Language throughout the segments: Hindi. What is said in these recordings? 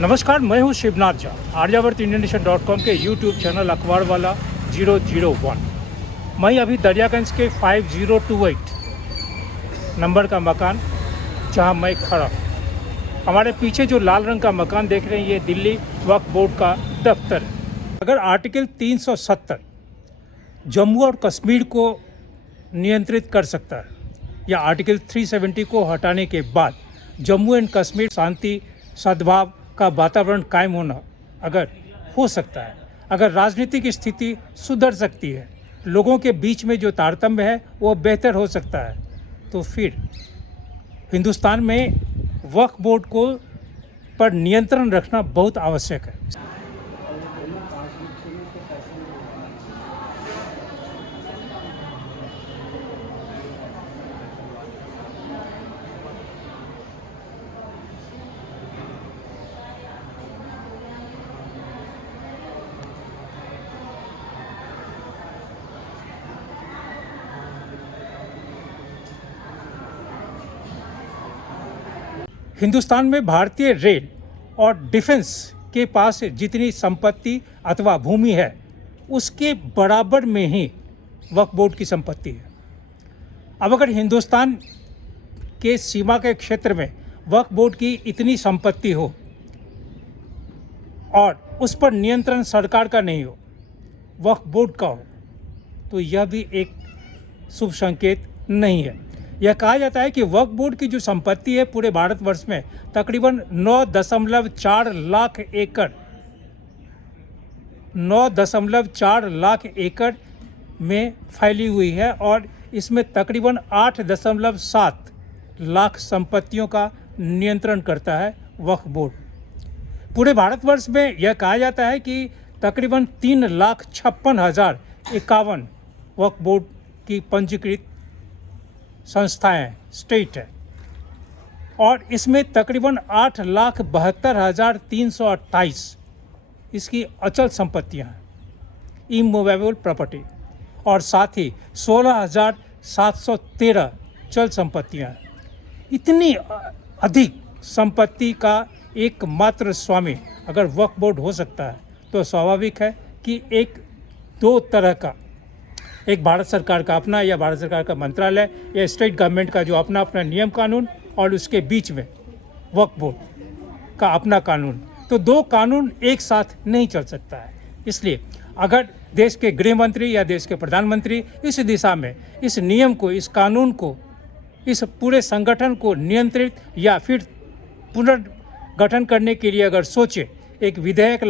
नमस्कार, मैं हूं शिवनाथ झा। आर्यावर्त इंडियनेशन.com के यूट्यूब चैनल अखबार वाला 001। मैं अभी दरियागंज के 5028 नंबर का मकान जहां मैं खड़ा हूं। हमारे पीछे जो लाल रंग का मकान देख रहे हैं, ये दिल्ली वक्फ बोर्ड का दफ्तर है। अगर आर्टिकल 370 जम्मू और कश्मीर को नियंत्रित कर सकता है, या आर्टिकल 370 को हटाने के बाद जम्मू एंड कश्मीर शांति सद्भाव का वातावरण कायम होना अगर हो सकता है, अगर राजनीतिक स्थिति सुधर सकती है, लोगों के बीच में जो तारतम्य है वो बेहतर हो सकता है, तो फिर हिंदुस्तान में वक्फ बोर्ड को पर नियंत्रण रखना बहुत आवश्यक है। हिंदुस्तान में भारतीय रेल और डिफेंस के पास जितनी संपत्ति अथवा भूमि है, उसके बराबर में ही वक्फ बोर्ड की संपत्ति है। अब अगर हिंदुस्तान के सीमा के क्षेत्र में वक्फ बोर्ड की इतनी संपत्ति हो और उस पर नियंत्रण सरकार का नहीं हो, वक्फ बोर्ड का हो, तो यह भी एक शुभ संकेत नहीं है। यह कहा जाता है कि वक्फ बोर्ड की जो संपत्ति है पूरे भारतवर्ष में तकरीबन 9.4 लाख एकड़ 9.4 लाख एकड़ में फैली हुई है, और इसमें तकरीबन 8.7 लाख संपत्तियों का नियंत्रण करता है वक्फ बोर्ड। पूरे भारतवर्ष में यह कहा जाता है कि तकरीबन 3,56,051 वक्फ बोर्ड की पंजीकृत संस्थाएं स्टेट है, और इसमें तकरीबन 8,72,328 इसकी अचल संपत्तियां हैं, इमूवेबल प्रॉपर्टी, और साथ ही 16,713 चल संपत्तियां हैं। इतनी अधिक संपत्ति का एकमात्र स्वामी अगर वक्फ बोर्ड हो सकता है, तो स्वाभाविक है कि दो तरह का, एक भारत सरकार का अपना या भारत सरकार का मंत्रालय या स्टेट गवर्नमेंट का जो अपना अपना नियम कानून, और उसके बीच में वक्फ बोर्ड का अपना कानून, तो दो कानून एक साथ नहीं चल सकता है। इसलिए अगर देश के गृह मंत्री या देश के प्रधानमंत्री इस दिशा में इस नियम को, इस कानून को, इस पूरे संगठन को नियंत्रित या फिर पुनर्गठन करने के लिए अगर सोचे, एक विधेयक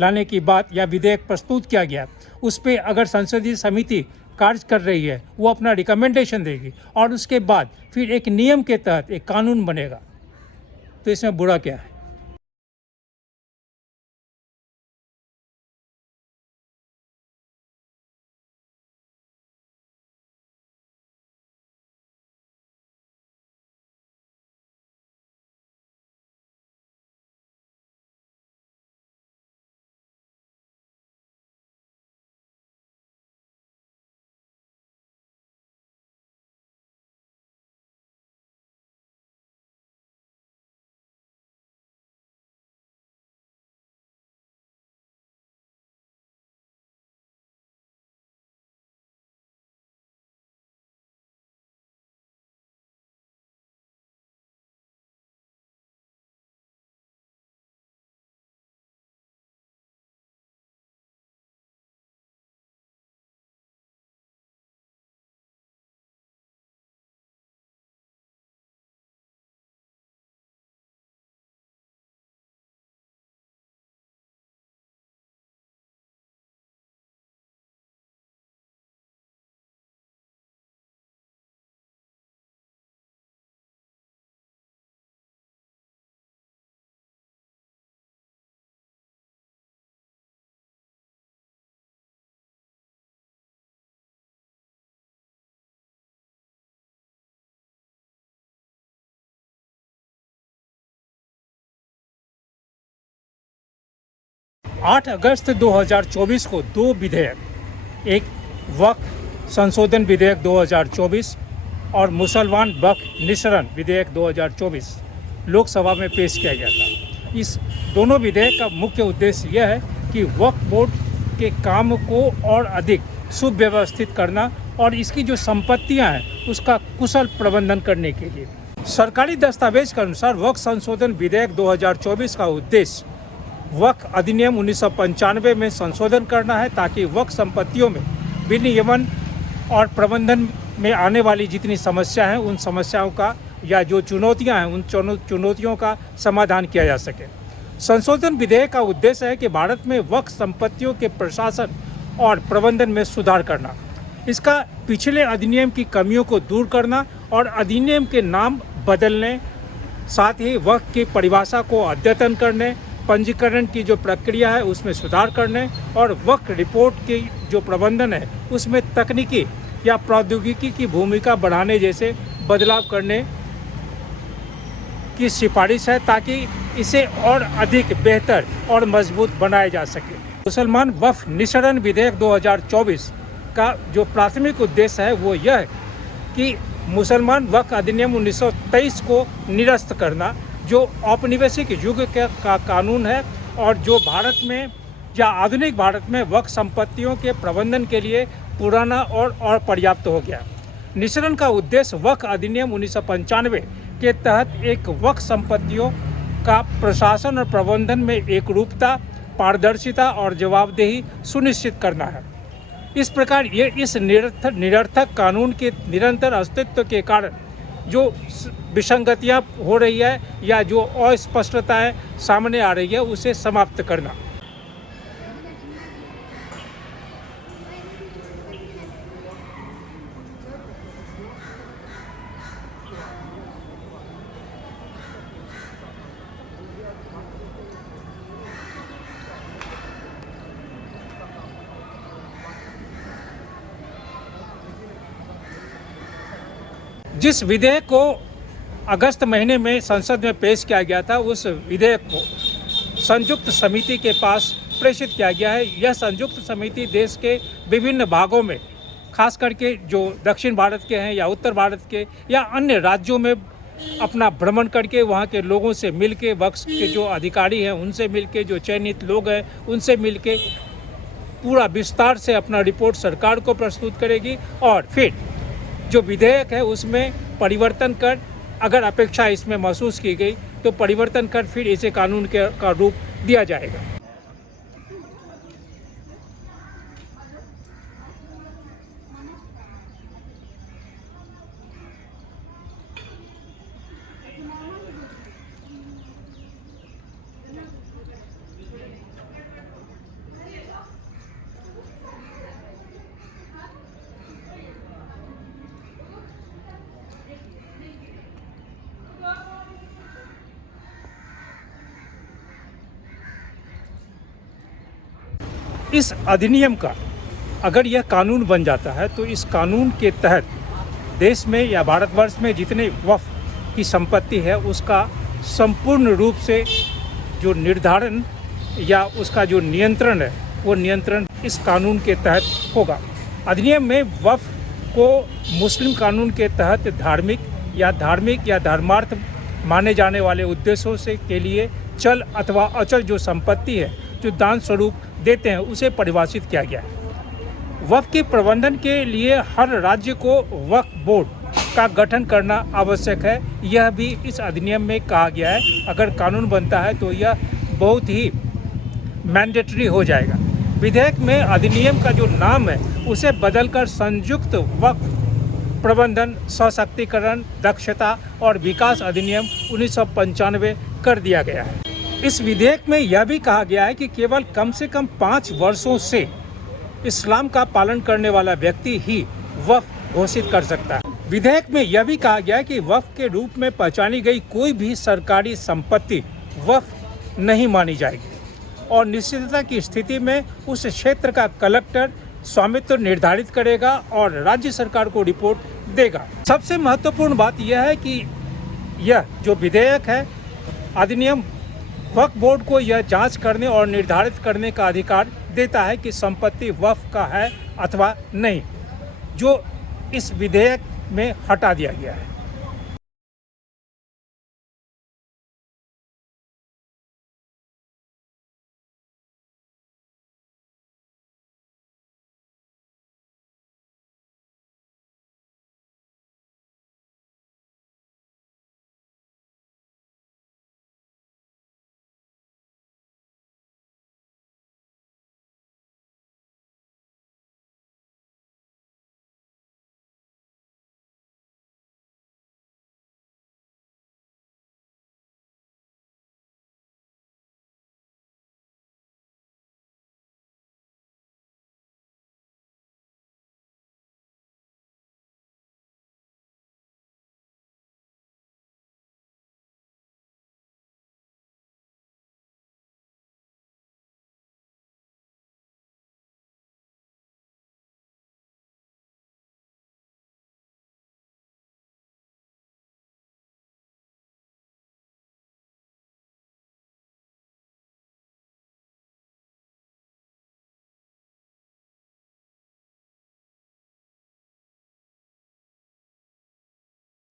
लाने की बात या विधेयक प्रस्तुत किया गया, उस पर अगर संसदीय समिति कार्य कर रही है, वो अपना रिकमेंडेशन देगी और उसके बाद फिर एक नियम के तहत एक कानून बनेगा, तो इसमें बुरा क्या है। आठ अगस्त 2024 को दो विधेयक, एक वक्फ संशोधन विधेयक 2024 और मुसलमान वक्फ निःसरण विधेयक 2024 लोकसभा में पेश किया गया था। इस दोनों विधेयक का मुख्य उद्देश्य यह है कि वक्फ बोर्ड के काम को और अधिक सुव्यवस्थित करना और इसकी जो संपत्तियां हैं उसका कुशल प्रबंधन करने के लिए। सरकारी दस्तावेज के अनुसार वक्फ संशोधन विधेयक 2024 का उद्देश्य वक्फ अधिनियम 1995 में संशोधन करना है ताकि वक्फ संपत्तियों में विनियमन और प्रबंधन में आने वाली जितनी समस्या हैं उन समस्याओं का या जो चुनौतियां हैं उन चुनौतियों का समाधान किया जा सके। संशोधन विधेयक का उद्देश्य है कि भारत में वक्फ संपत्तियों के प्रशासन और प्रबंधन में सुधार करना, इसका पिछले अधिनियम की कमियों को दूर करना और अधिनियम के नाम बदलने, साथ ही वक्फ की परिभाषा को अद्यतन करने, पंजीकरण की जो प्रक्रिया है उसमें सुधार करने और वक्फ रिपोर्ट की जो प्रबंधन है उसमें तकनीकी या प्रौद्योगिकी की भूमिका बढ़ाने जैसे बदलाव करने की सिफारिश है ताकि इसे और अधिक बेहतर और मजबूत बनाया जा सके। मुसलमान वक्फ निःसरण विधेयक 2024 का जो प्राथमिक उद्देश्य है वो यह है कि मुसलमान वक्फ अधिनियम 1923 को निरस्त करना, जो औपनिवेशिक युग का कानून है और जो भारत में या आधुनिक भारत में वक्फ संपत्तियों के प्रबंधन के लिए पुराना और पर्याप्त हो गया। निःसरण का उद्देश्य वक्फ अधिनियम 1995 के तहत एक वक्फ संपत्तियों का प्रशासन और प्रबंधन में एकरूपता, पारदर्शिता और जवाबदेही सुनिश्चित करना है। इस प्रकार ये इस निरर्थक कानून के निरंतर अस्तित्व के कारण जो विसंगतियाँ हो रही है या जो अस्पष्टताएं सामने आ रही है उसे समाप्त करना। जिस विधेयक को अगस्त महीने में संसद में पेश किया गया था उस विधेयक को संयुक्त समिति के पास प्रेषित किया गया है। यह संयुक्त समिति देश के विभिन्न भागों में, खास करके जो दक्षिण भारत के हैं या उत्तर भारत के या अन्य राज्यों में अपना भ्रमण करके वहाँ के लोगों से मिल के, वक्फ के जो अधिकारी हैं उनसे मिल के, जो चयनित लोग हैं उनसे मिल के पूरा विस्तार से अपना रिपोर्ट सरकार को प्रस्तुत करेगी और फिर जो विधेयक है उसमें परिवर्तन कर, अगर अपेक्षा इसमें महसूस की गई तो परिवर्तन कर फिर इसे कानून का रूप दिया जाएगा। इस अधिनियम का अगर यह कानून बन जाता है तो इस कानून के तहत देश में या भारतवर्ष में जितने वक्फ की संपत्ति है उसका संपूर्ण रूप से जो निर्धारण या उसका जो नियंत्रण है वो नियंत्रण इस कानून के तहत होगा। अधिनियम में वक्फ को मुस्लिम कानून के तहत धार्मिक या धर्मार्थ माने जाने वाले उद्देश्यों से के लिए चल अथवा अचल जो संपत्ति है जो दान स्वरूप देते हैं उसे परिभाषित किया गया है। वक्फ के प्रबंधन के लिए हर राज्य को वक्फ बोर्ड का गठन करना आवश्यक है, यह भी इस अधिनियम में कहा गया है। अगर कानून बनता है तो यह बहुत ही मैंडेटरी हो जाएगा। विधेयक में अधिनियम का जो नाम है उसे बदलकर संयुक्त वक्फ प्रबंधन, सशक्तिकरण, दक्षता और विकास अधिनियम 1995 कर दिया गया है। इस विधेयक में यह भी कहा गया है कि केवल कम से कम 5 वर्षों से इस्लाम का पालन करने वाला व्यक्ति ही वक्फ घोषित कर सकता है। विधेयक में यह भी कहा गया है कि वक्फ के रूप में पहचानी गई कोई भी सरकारी संपत्ति वक्फ नहीं मानी जाएगी और निश्चितता की स्थिति में उस क्षेत्र का कलेक्टर स्वामित्व निर्धारित करेगा और राज्य सरकार को रिपोर्ट देगा। सबसे महत्वपूर्ण बात यह है कि यह जो विधेयक है अधिनियम वक्फ बोर्ड को यह जांच करने और निर्धारित करने का अधिकार देता है कि संपत्ति वक्फ का है अथवा नहीं, जो इस विधेयक में हटा दिया गया है।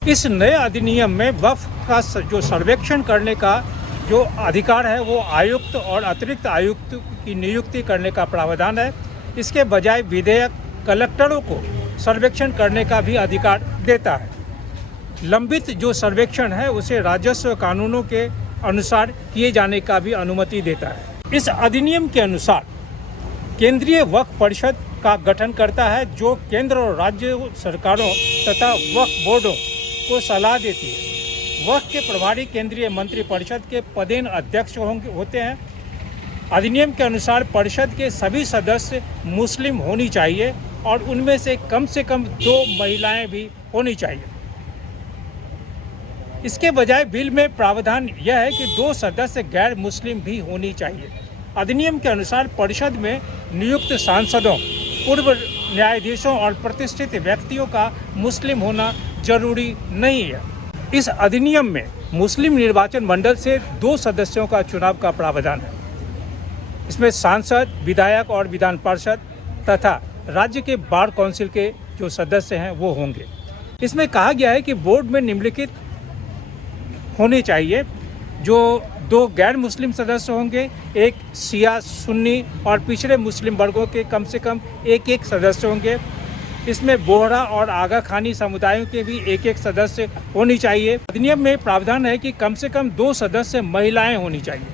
इस नए अधिनियम में वक्फ का जो सर्वेक्षण करने का जो अधिकार है वो आयुक्त और अतिरिक्त आयुक्त की नियुक्ति करने का प्रावधान है। इसके बजाय विधेयक कलेक्टरों को सर्वेक्षण करने का भी अधिकार देता है। लंबित जो सर्वेक्षण है उसे राजस्व कानूनों के अनुसार किए जाने का भी अनुमति देता है। इस अधिनियम के अनुसार केंद्रीय वक्फ परिषद का गठन करता है जो केंद्र और राज्य सरकारों तथा वक्फ बोर्डों को सलाह देती है। वक्फ के प्रभारी केंद्रीय मंत्रिपरिषद के पदेन अध्यक्ष होते हैं। अधिनियम के अनुसार परिषद के सभी सदस्य मुस्लिम होनी चाहिए और उनमें से कम 2 महिलाएं भी होनी चाहिए। इसके बजाय बिल में प्रावधान यह है कि 2 सदस्य गैर मुस्लिम भी होनी चाहिए। अधिनियम के अनुसार परिषद में नियुक्त सांसदों, पूर्व न्यायाधीशों और प्रतिष्ठित व्यक्तियों का मुस्लिम होना जरूरी नहीं है। इस अधिनियम में मुस्लिम निर्वाचन मंडल से 2 सदस्यों का चुनाव का प्रावधान है। इसमें सांसद, विधायक और विधान पार्षद तथा राज्य के बार काउंसिल के जो सदस्य हैं वो होंगे। इसमें कहा गया है कि बोर्ड में निम्नलिखित होने चाहिए। जो 2 गैर मुस्लिम सदस्य होंगे, एक शिया, सुन्नी और पिछड़े मुस्लिम वर्गों के कम से कम एक सदस्य होंगे। इसमें बोहरा और आगा खानी समुदायों के भी एक सदस्य होनी चाहिए। अधिनियम में प्रावधान है कि कम से कम 2 सदस्य महिलाएं होनी चाहिए।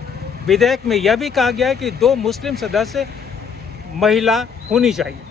विधेयक में यह भी कहा गया है कि 2 मुस्लिम सदस्य महिला होनी चाहिए।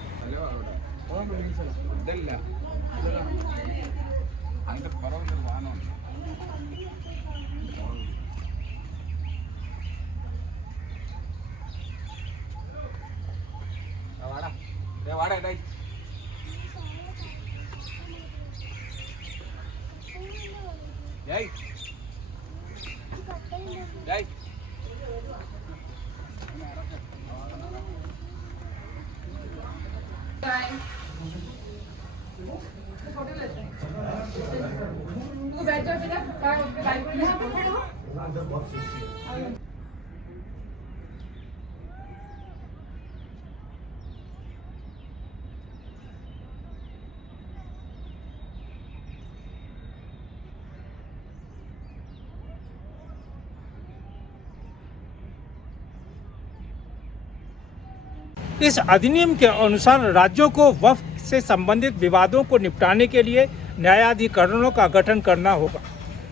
इस अधिनियम के अनुसार राज्यों को वक्फ से संबंधित विवादों को निपटाने के लिए न्यायाधिकरणों का गठन करना होगा।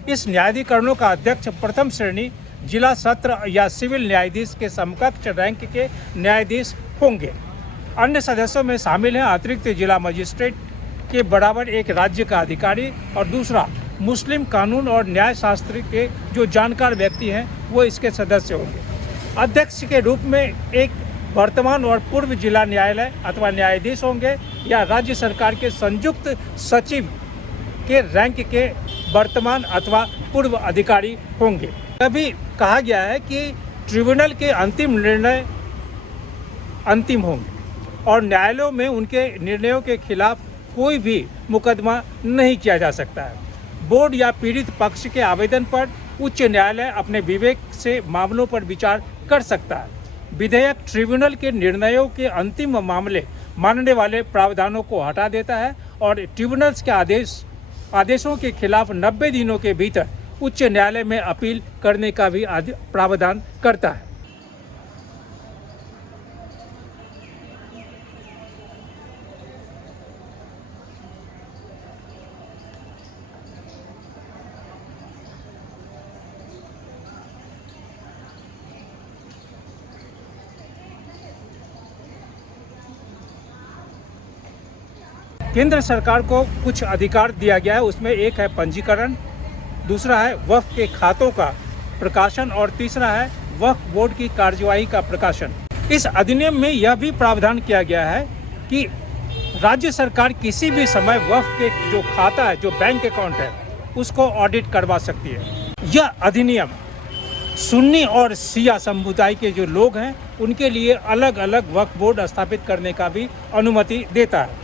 इस न्यायाधिकरणों का अध्यक्ष प्रथम श्रेणी जिला सत्र या सिविल न्यायाधीश के समकक्ष रैंक के न्यायाधीश होंगे। अन्य सदस्यों में शामिल हैं अतिरिक्त जिला मजिस्ट्रेट के बराबर एक राज्य का अधिकारी और दूसरा मुस्लिम कानून और न्याय शास्त्र के जो जानकार व्यक्ति हैं वो इसके सदस्य होंगे। अध्यक्ष के रूप में एक वर्तमान और पूर्व जिला न्यायालय अथवा न्यायाधीश होंगे या राज्य सरकार के संयुक्त सचिव के रैंक के वर्तमान अथवा पूर्व अधिकारी होंगे। अभी कहा गया है कि ट्रिब्यूनल के अंतिम निर्णय अंतिम होंगे और न्यायालयों में उनके निर्णयों के खिलाफ कोई भी मुकदमा नहीं किया जा सकता है। बोर्ड या पीड़ित पक्ष के आवेदन पर उच्च न्यायालय अपने विवेक से मामलों पर विचार कर सकता है। विधेयक ट्रिब्यूनल के निर्णयों के अंतिम मामले मानने वाले प्रावधानों को हटा देता है और ट्रिब्यूनल्स के आदेशों के खिलाफ 90 दिनों के भीतर उच्च न्यायालय में अपील करने का भी प्रावधान करता है। केंद्र सरकार को कुछ अधिकार दिया गया है, उसमें एक है पंजीकरण, दूसरा है वक्फ के खातों का प्रकाशन और तीसरा है वक्फ बोर्ड की कार्यवाही का प्रकाशन। इस अधिनियम में यह भी प्रावधान किया गया है कि राज्य सरकार किसी भी समय वक्फ के जो खाता है, जो बैंक अकाउंट है, उसको ऑडिट करवा सकती है। यह अधिनियम सुन्नी और शिया समुदाय के जो लोग हैं उनके लिए अलग अलग वक्फ बोर्ड स्थापित करने का भी अनुमति देता है।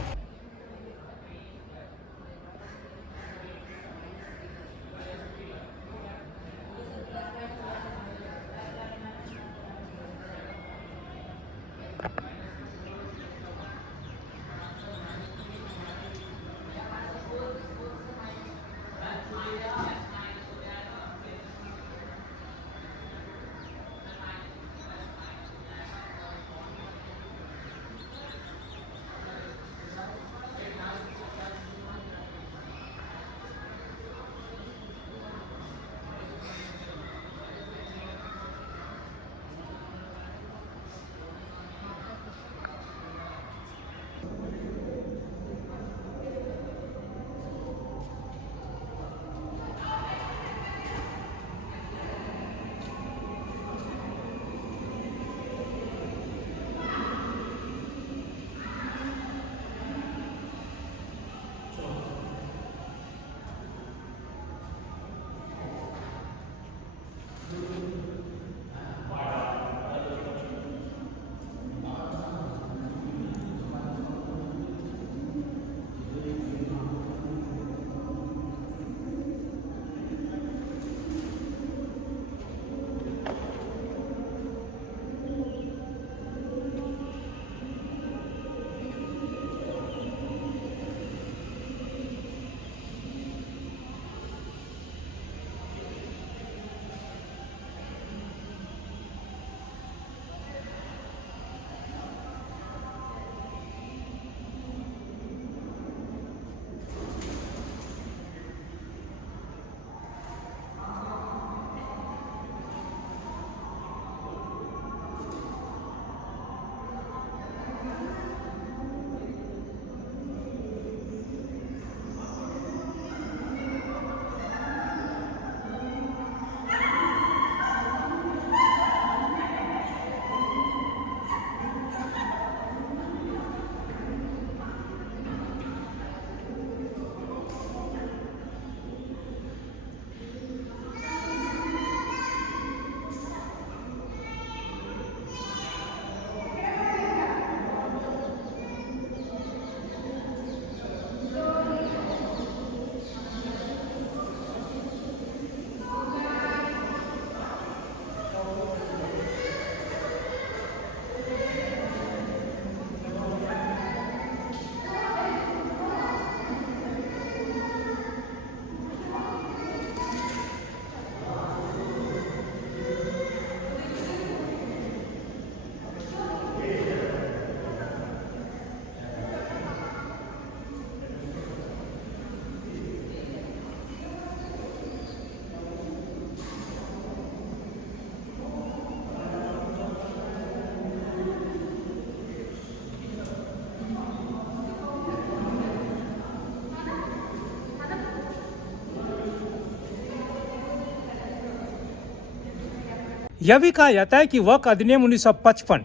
यह भी कहा जाता है कि वक्फ अधिनियम 1955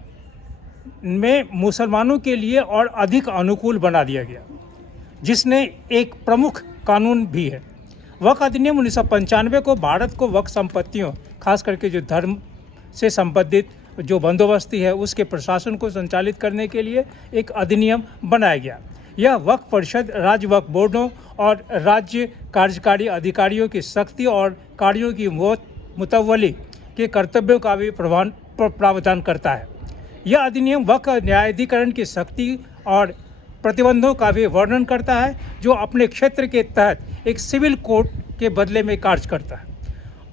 में मुसलमानों के लिए और अधिक अनुकूल बना दिया गया, जिसने एक प्रमुख कानून भी है। वक्फ अधिनियम 1995 को भारत को वक्फ संपत्तियों, खास करके जो धर्म से संबंधित जो बंदोबस्ती है उसके प्रशासन को संचालित करने के लिए एक अधिनियम बनाया गया। यह वक्फ परिषद, राज्य वक्फ बोर्डों और राज्य कार्यकारी अधिकारियों की शक्ति और कार्यों की मुतवली के कर्तव्यों का भी प्रावधान करता है। यह अधिनियम वक्फ न्यायाधिकरण की शक्ति और प्रतिबंधों का भी वर्णन करता है, जो अपने क्षेत्र के तहत एक सिविल कोर्ट के बदले में कार्य करता है।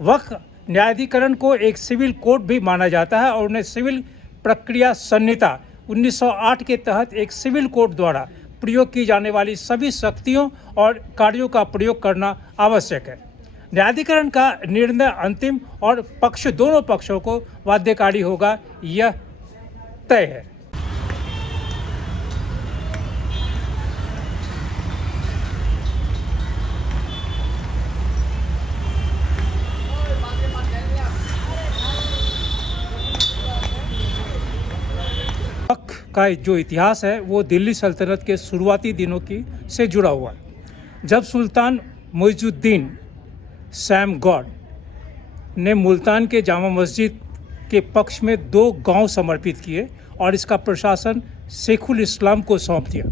वक्फ न्यायाधिकरण को एक सिविल कोर्ट भी माना जाता है और उन्हें सिविल प्रक्रिया संहिता 1908 के तहत एक सिविल कोर्ट द्वारा प्रयोग की जाने वाली सभी शक्तियों और कार्यों का प्रयोग करना आवश्यक है। न्यायाधिकरण का निर्णय अंतिम और दोनों पक्षों को बाध्यकारी होगा, यह तय है। वक्फ का जो इतिहास है वो दिल्ली सल्तनत के शुरुआती दिनों से जुड़ा हुआ है। जब सुल्तान मुइजुद्दीन सैम गॉड ने मुल्तान के जामा मस्जिद के पक्ष में 2 गांव समर्पित किए और इसका प्रशासन शेखुल इस्लाम को सौंप दिया।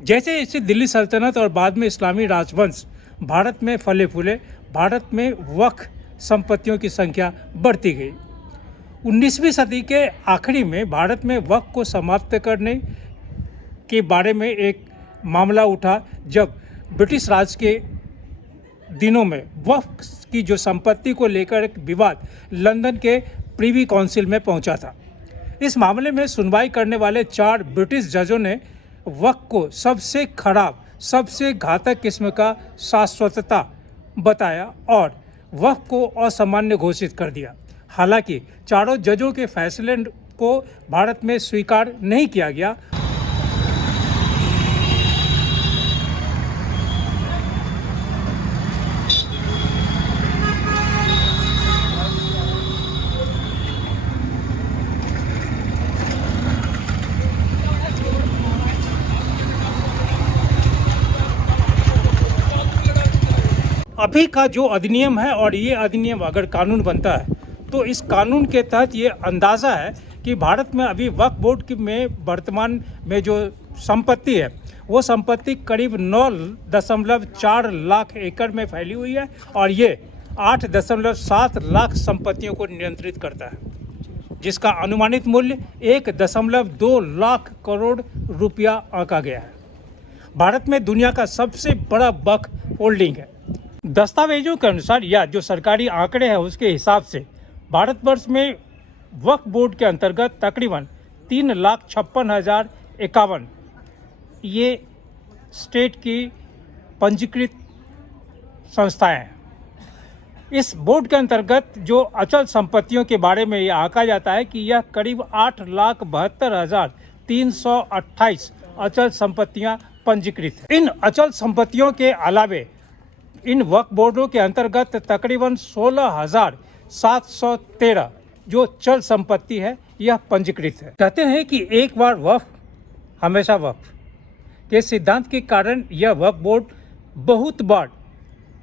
जैसे जैसे दिल्ली सल्तनत और बाद में इस्लामी राजवंश भारत में फले फूले, भारत में वक्फ संपत्तियों की संख्या बढ़ती गई। 19वीं सदी के आखिरी में भारत में वक्फ को समाप्त करने के बारे में एक मामला उठा, जब ब्रिटिश राज के दिनों में वक्फ की जो संपत्ति को लेकर एक विवाद लंदन के प्रीवी काउंसिल में पहुंचा था। इस मामले में सुनवाई करने वाले 4 ब्रिटिश जजों ने वक्फ को सबसे खराब, सबसे घातक किस्म का शाश्वतता बताया और वक्फ को असामान्य घोषित कर दिया। हालांकि चारों जजों के फैसले को भारत में स्वीकार नहीं किया गया। अभी का जो अधिनियम है और ये अधिनियम अगर कानून बनता है तो इस कानून के तहत ये अंदाज़ा है कि भारत में अभी वक्फ बोर्ड में वर्तमान में जो संपत्ति है वो संपत्ति करीब 9.4 लाख एकड़ में फैली हुई है और ये 8.7 लाख संपत्तियों को नियंत्रित करता है, जिसका अनुमानित मूल्य 1.2 लाख करोड़ रुपया आंका गया है। भारत में दुनिया का सबसे बड़ा वक्फ होल्डिंग है। दस्तावेजों के अनुसार या जो सरकारी आंकड़े हैं उसके हिसाब से भारतवर्ष में वक्फ बोर्ड के अंतर्गत तकरीबन 3,56,051 ये स्टेट की पंजीकृत संस्थाएं हैं। इस बोर्ड के अंतर्गत जो अचल संपत्तियों के बारे में यह आंका जाता है कि यह करीब 8,72,328 अचल संपत्तियां पंजीकृत हैं। इन अचल संपत्तियों के अलावे इन वक्फ बोर्डों के अंतर्गत तकरीबन 16,713 जो चल संपत्ति है यह पंजीकृत है। कहते हैं कि एक बार वक्फ हमेशा वक्फ के सिद्धांत के कारण यह वक्फ बोर्ड बहुत बार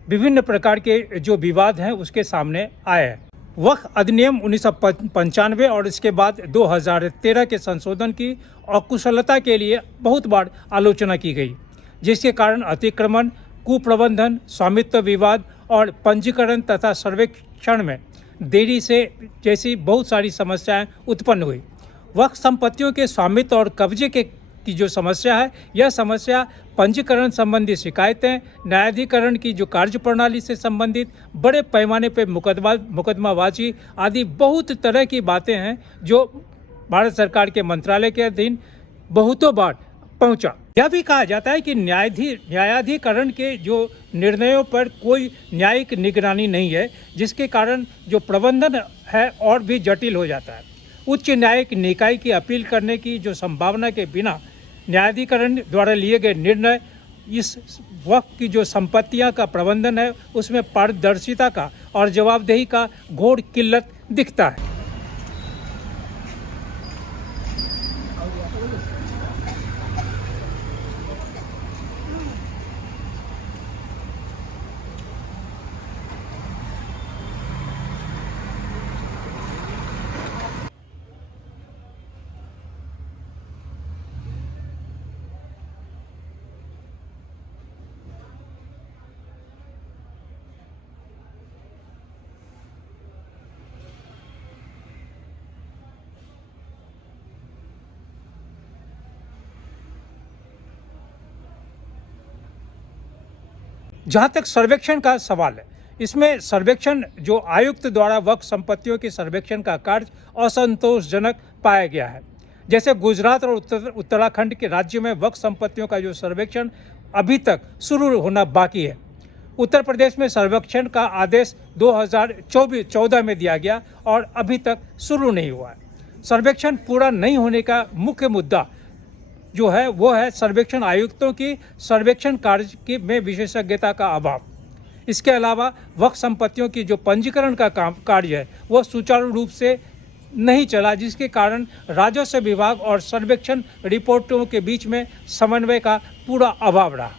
विभिन्न प्रकार के जो विवाद हैं उसके सामने आए हैं। वक्फ अधिनियम 1995 और इसके बाद 2013 के संशोधन की अकुशलता के लिए बहुत बार आलोचना की गई, जिसके कारण अतिक्रमण, कुप्रबंधन, स्वामित्व विवाद और पंजीकरण तथा सर्वेक्षण में देरी से जैसी बहुत सारी समस्याएं उत्पन्न हुई। वक्फ संपत्तियों के स्वामित्व और कब्जे की जो समस्या है, यह समस्या पंजीकरण संबंधी शिकायतें, न्यायाधिकरण की जो कार्य प्रणाली से संबंधित बड़े पैमाने पर मुकदमाबाजी आदि बहुत तरह की बातें हैं जो भारत सरकार के मंत्रालय के अधीन बहुतों बार पहुंचा। यह भी कहा जाता है कि न्यायाधिकरण के जो निर्णयों पर कोई न्यायिक निगरानी नहीं है, जिसके कारण जो प्रबंधन है और भी जटिल हो जाता है। उच्च न्यायिक निकाय की अपील करने की जो संभावना के बिना न्यायाधिकरण द्वारा लिए गए निर्णय इस वक्फ की जो संपत्तियां का प्रबंधन है उसमें पारदर्शिता का और जवाबदेही का घोर किल्लत दिखता है। जहाँ तक सर्वेक्षण का सवाल है, इसमें सर्वेक्षण जो आयुक्त द्वारा वक्फ संपत्तियों के सर्वेक्षण का कार्य असंतोषजनक पाया गया है। जैसे गुजरात और उत्तराखंड के राज्य में वक्फ संपत्तियों का जो सर्वेक्षण अभी तक शुरू होना बाकी है। उत्तर प्रदेश में सर्वेक्षण का आदेश 2014 में दिया गया और अभी तक शुरू नहीं हुआ है। सर्वेक्षण पूरा नहीं होने का मुख्य मुद्दा जो है वो है सर्वेक्षण आयुक्तों की सर्वेक्षण कार्य में विशेषज्ञता का अभाव। इसके अलावा वक्फ संपत्तियों की जो पंजीकरण का कार्य है वो सुचारू रूप से नहीं चला, जिसके कारण राजस्व विभाग और सर्वेक्षण रिपोर्टों के बीच में समन्वय का पूरा अभाव रहा।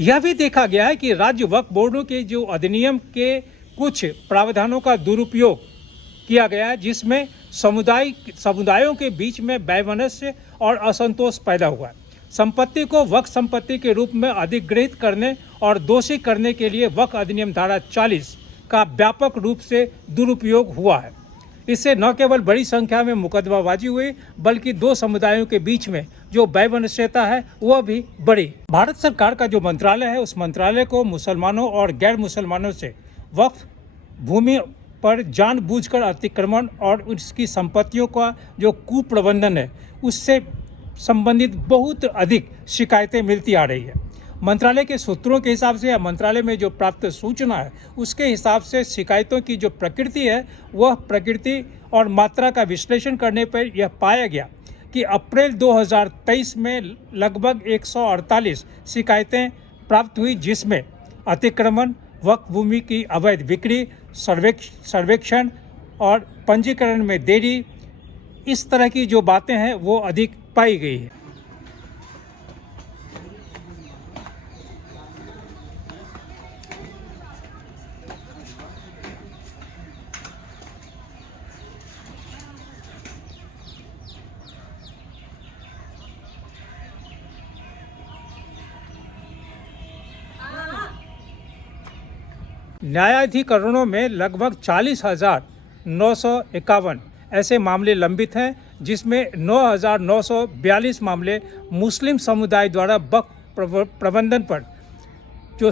यह भी देखा गया है कि राज्य वक्फ बोर्डों के जो अधिनियम के कुछ प्रावधानों का दुरुपयोग किया गया है, जिसमें समुदायों के बीच में वैमनस्य और असंतोष पैदा हुआ है। संपत्ति को वक्फ संपत्ति के रूप में अधिग्रहित करने और दोषी करने के लिए वक्फ अधिनियम धारा 40 का व्यापक रूप से दुरुपयोग हुआ है। इससे न केवल बड़ी संख्या में मुकदमाबाजी हुई, बल्कि दो समुदायों के बीच में जो वैमनस्यता है वह भी बढ़ी। भारत सरकार का जो मंत्रालय है, उस मंत्रालय को मुसलमानों और गैर मुसलमानों से वक्फ भूमि पर जानबूझकर अतिक्रमण और उसकी संपत्तियों का जो कुप्रबंधन है उससे संबंधित बहुत अधिक शिकायतें मिलती आ रही है। मंत्रालय के सूत्रों के हिसाब से या मंत्रालय में जो प्राप्त सूचना है उसके हिसाब से शिकायतों की जो प्रकृति है वह प्रकृति और मात्रा का विश्लेषण करने पर यह पाया गया कि अप्रैल 2023 में लगभग 148 शिकायतें प्राप्त हुई, जिसमें अतिक्रमण, वक्फ भूमि की अवैध बिक्री, सर्वेक्षण और पंजीकरण में देरी, इस तरह की जो बातें हैं वो अधिक पाई गई है। न्यायाधिकरणों में लगभग 40,951 ऐसे मामले लंबित हैं, जिसमें 9,942 मामले मुस्लिम समुदाय द्वारा वक्फ प्रबंधन पर जो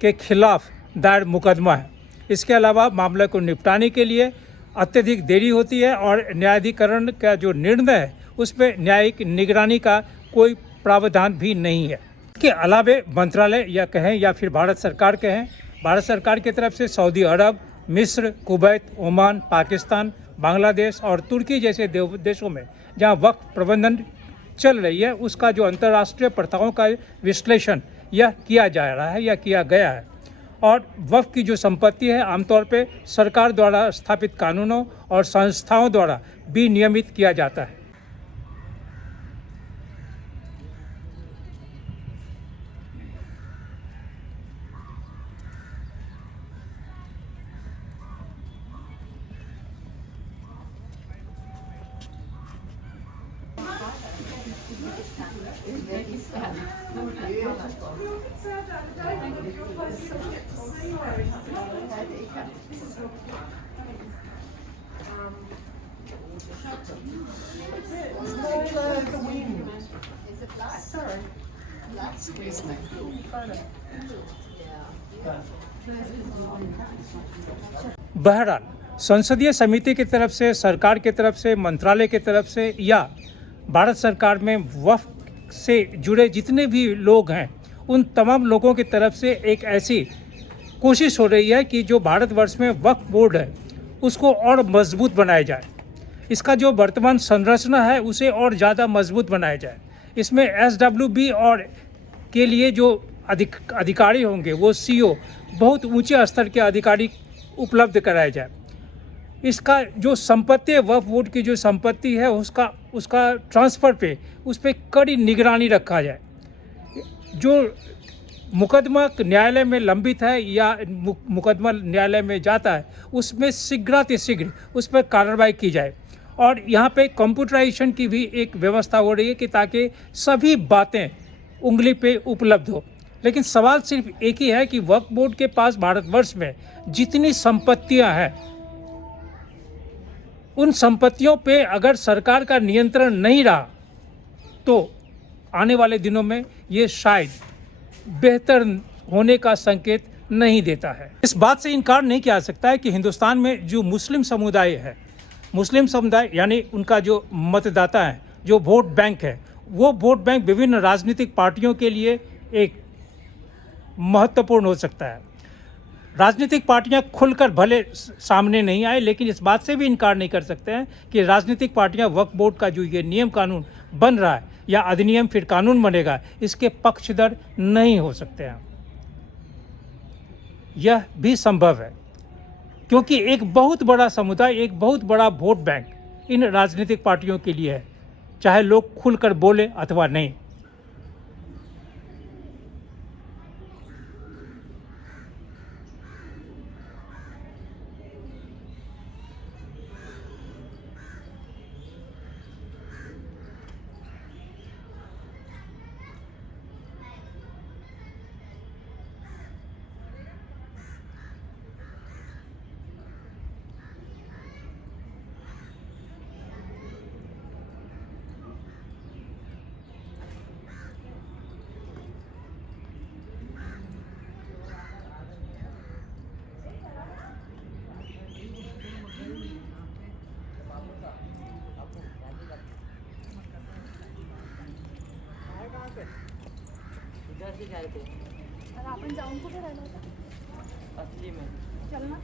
के खिलाफ दायर मुकदमा है। इसके अलावा मामले को निपटाने के लिए अत्यधिक देरी होती है और न्यायाधिकरण का जो निर्णय है उस पर न्यायिक निगरानी का कोई प्रावधान भी नहीं है। इसके अलावा मंत्रालय या कहें या फिर भारत सरकार कहें, भारत सरकार की तरफ से सऊदी अरब, मिस्र, कुवैत, ओमान, पाकिस्तान, बांग्लादेश और तुर्की जैसे देशों में जहां वक्फ प्रबंधन चल रही है उसका जो अंतर्राष्ट्रीय प्रथाओं का विश्लेषण यह किया जा रहा है या किया गया है। और वक्फ की जो संपत्ति है आमतौर पे सरकार द्वारा स्थापित कानूनों और संस्थाओं द्वारा विनियमित किया जाता है। Is it black? Sorry. बहरहाल संसदीय समिति की तरफ से, सरकार की तरफ से, मंत्रालय की तरफ से या भारत सरकार में वक्फ से जुड़े जितने भी लोग हैं, उन तमाम लोगों की तरफ से एक ऐसी कोशिश हो रही है कि जो भारतवर्ष में वक्फ बोर्ड है उसको और मजबूत बनाया जाए। इसका जो वर्तमान संरचना है उसे और ज़्यादा मजबूत बनाया जाए। इसमें SWB और के लिए जो अधिकारी होंगे वो CO बहुत ऊंचे स्तर के अधिकारी उपलब्ध कराया जाए। इसका जो संपत्ति है, वक्फ बोर्ड की जो संपत्ति है उसका ट्रांसफ़र पे उस पर कड़ी निगरानी रखा जाए। जो मुकदमा न्यायालय में लंबित है या मुकदमा न्यायालय में जाता है उसमें शीघ्रातिशीघ्र उस पर कार्रवाई की जाए। और यहाँ पे कंप्यूटराइजेशन की भी एक व्यवस्था हो रही है कि ताकि सभी बातें उंगली पे उपलब्ध हो। लेकिन सवाल सिर्फ एक ही है कि वक्फ बोर्ड के पास भारतवर्ष में जितनी संपत्तियाँ हैं उन संपत्तियों पे अगर सरकार का नियंत्रण नहीं रहा तो आने वाले दिनों में ये शायद बेहतर होने का संकेत नहीं देता है। इस बात से इनकार नहीं किया जा सकता है कि हिंदुस्तान में जो मुस्लिम समुदाय है, मुस्लिम समुदाय यानी उनका जो मतदाता है, जो वोट बैंक है, वो वोट बैंक विभिन्न राजनीतिक पार्टियों के लिए एक महत्वपूर्ण हो सकता है। राजनीतिक पार्टियां खुलकर भले सामने नहीं आए, लेकिन इस बात से भी इनकार नहीं कर सकते हैं कि राजनीतिक पार्टियां वक्फ बोर्ड का जो ये नियम कानून बन रहा है या अधिनियम फिर कानून बनेगा, इसके पक्षधर नहीं हो सकते हैं। यह भी संभव है क्योंकि एक बहुत बड़ा समुदाय, एक बहुत बड़ा वोट बैंक इन राजनीतिक पार्टियों के लिए है, चाहे लोग खुलकर बोले अथवा नहीं। इधर से जाए थे और आपण जाऊन कुठे राहिलो होता असली में चल ना